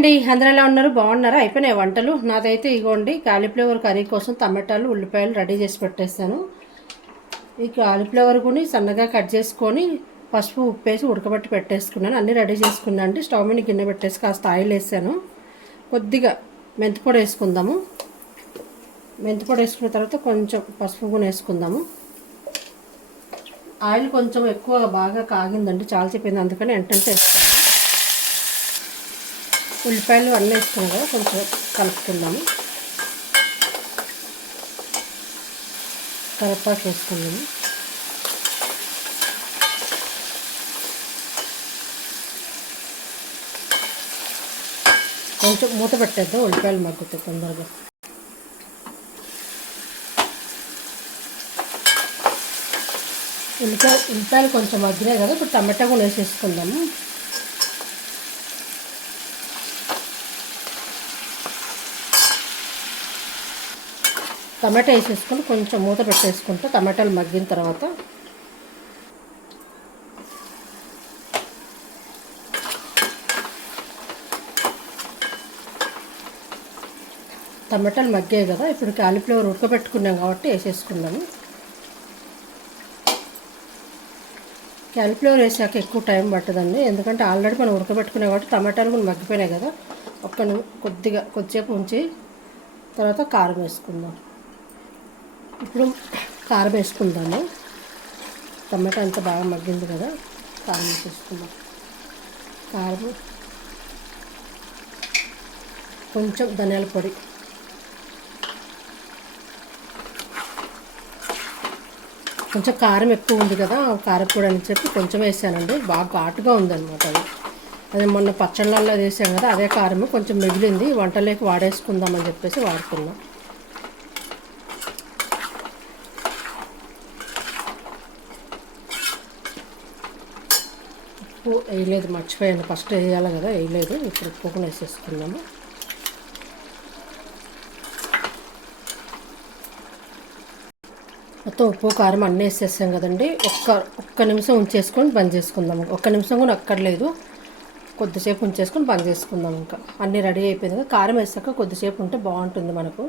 అండి, అందరూ ఎలా ఉన్నారు? బాగున్నారా? అయిపోయినాయి వంటలు. నాదైతే ఇగోండి కాలీఫ్లవర్ కర్రీ కోసం టమాటాలు ఉల్లిపాయలు రెడీ చేసి పెట్టేస్తాను. ఈ కాలీఫ్లవర్ కూడా సన్నగా కట్ చేసుకొని పసుపు ఉప్పేసి ఉడకబెట్టి పెట్టేసుకున్నాను. అన్నీ రెడీ చేసుకున్నాను అండి. స్టవ్ మీద గిన్నె పెట్టేసి కాస్త ఆయిల్ వేసాను. కొద్దిగా మెంతిపొడి వేసుకుందాము. మెంతిపొడి వేసుకున్న తర్వాత కొంచెం పసుపు కూడా వేసుకుందాము. ఆయిల్ కొంచెం ఎక్కువ బాగా కాగిందండి, చాలా చెప్పింది, అందుకని వెంటనే వేసుకున్నాను. ఉల్లిపాయలు అన్నీ వేసుకున్నాం కదా, కొంచెం కలుపుకుందాము. కరివేపాకు వేసుకుందాము. కొంచెం మూత పెట్టేద్దాం, ఉల్లిపాయలు మగ్గుతాయి తొందరగా. ఉల్లిపాయలు కొంచెం మగ్గినాయి కదా, ఇప్పుడు టమాటా కూడా వేసేసుకుందాము. టమాటా వేసేసుకొని కొంచెం మూత పెట్టేసుకుంటే టమాటాలు మగ్గిన తర్వాత టమాటాలు మగ్గాయి కదా, ఇప్పుడు కాలీఫ్లవర్ ఉడకబెట్టుకున్నాం కాబట్టి వేసేసుకున్నాము. కాలీఫ్లవర్ వేసాక ఎక్కువ టైం పట్టదండి, ఎందుకంటే ఆల్రెడీ మనం ఉడకబెట్టుకున్నాం కాబట్టి టమాటాలు కూడా మగ్గిపోయినాయి కదా. కొద్దిసేపు ఉంచి తర్వాత కారం వేసుకుందాం. ఇప్పుడు కారం వేసుకుందాము. టమాటా అంతా బాగా మగ్గింది కదా, కారం వేసేసుకుందాం. కారం, కొంచెం ధనియాల పొడి, కొంచెం కారం ఎక్కువ ఉంది కదా, కారపొడి అని చెప్పి కొంచెం వేసానండి. బాగా ఘాటుగా ఉందన్నమాట అది. అదే మొన్న పచ్చళ్ళల్లో వేసాం కదా, అదే కారము కొంచెం మిగిలింది, వంటలోకి వాడేసుకుందామని చెప్పేసి వాడుకున్నాం. ఉప్పు వేయలేదు, మర్చిపోయాను, ఫస్ట్ వేయాలి కదా, వేయలేదు. ఇప్పుడు ఉప్పు కూడా వేసేసుకున్నాము. మొత్తం ఉప్పు కారం అన్నీ వేసేసాం కదండి. ఒక్క నిమిషం ఉంచేసుకొని బంద్ చేసుకుందాము. ఒక్క నిమిషం కూడా అక్కర్లేదు, కొద్దిసేపు ఉంచేసుకొని బంద్ చేసుకుందాం. ఇంకా అన్నీ రెడీ అయిపోయింది కదా, కారం వేసాక కొద్దిసేపు ఉంటే బాగుంటుంది మనకు.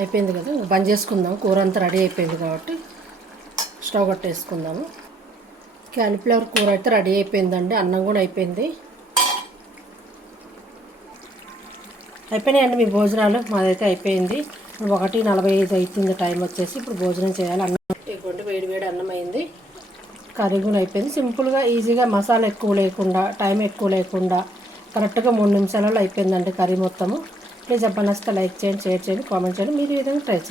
అయిపోయింది కదా, బంద్ చేసుకుందాం. కూర అంతా రెడీ అయిపోయింది కాబట్టి స్టవ్ కట్టేసుకుందాము. కాలీఫ్లవర్ కూర అయితే రెడీ అయిపోయిందండి. అన్నం కూడా అయిపోయింది. అయిపోయినాయండి మీ భోజనాలు? మాదైతే అయిపోయింది. 1:45 అవుతుంది టైం వచ్చేసి. ఇప్పుడు భోజనం చేయాలి. అన్నం ఇవ్వండి, వేడి వేడి అన్నం అయింది. కర్రీ కూడా అయిపోయింది. సింపుల్గా ఈజీగా, మసాలా ఎక్కువ లేకుండా, టైం ఎక్కువ లేకుండా కరెక్ట్గా 3 నిమిషాలలో అయిపోయిందండి కర్రీ మొత్తము. ప్లీజ్ అబ్బా నచ్చితే లైక్ చేయండి, షేర్ చేయండి, కామెంట్ చేయండి. మీరు ఈ విధంగా ట్రై చేయండి.